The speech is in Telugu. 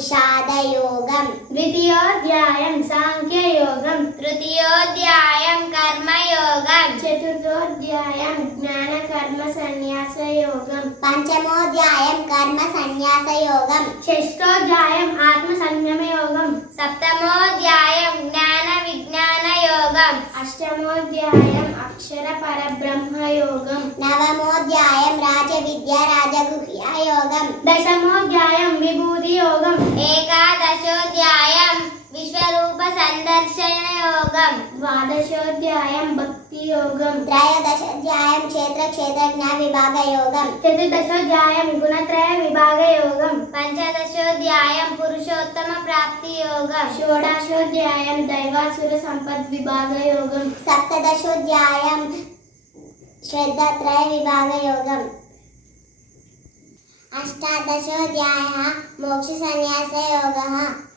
విషాదయోగం. ద్వితీయోధ్యాయం సాంఖ్యయోగం. తృతీయోధ్యాయం కర్మయోగం. చతుర్థోధ్యాయం జ్ఞాన కర్మ సన్యాస యోగం. పంచమోధ్యాయం కర్మ సన్యాస యోగం. షష్ఠోధ్యాయం ఆత్మ సంయమ యోగం. సప్తమోధ్యాయం జ్ఞాన విజ్ఞాన యోగం. అష్టమోధ్యాయం అక్షర పరబ్రహ్మ యోగం. నవమోధ్యాయం రాజ విద్య రాజగుహ్య యోగం. దశమోధ్యాయం విభూతి యోగం. ఏకాదశోధ్యాయం విశ్వరూప సందర్శన యోగం. ద్వాదశోధ్యాయం భక్తి యోగం. త్రయోదశోధ్యాయం క్షేత్ర క్షేత్రజ్ఞ విభాగ యోగం. చతుర్దశోధ్యాయం గుణత్రయ విభాగ యోగం. పంచదశోధ్యాయం పురుషోత్తమ ప్రాప్తి యోగం. షోడశోధ్యాయం దైవాసుర సంపద్ విభాగ యోగం. సప్తదశోధ్యాయం శ్రద్ధత్రయ విభాగ యోగం. అష్టాదశోధ్యాయः మోక్ష సన్యాస యోగः.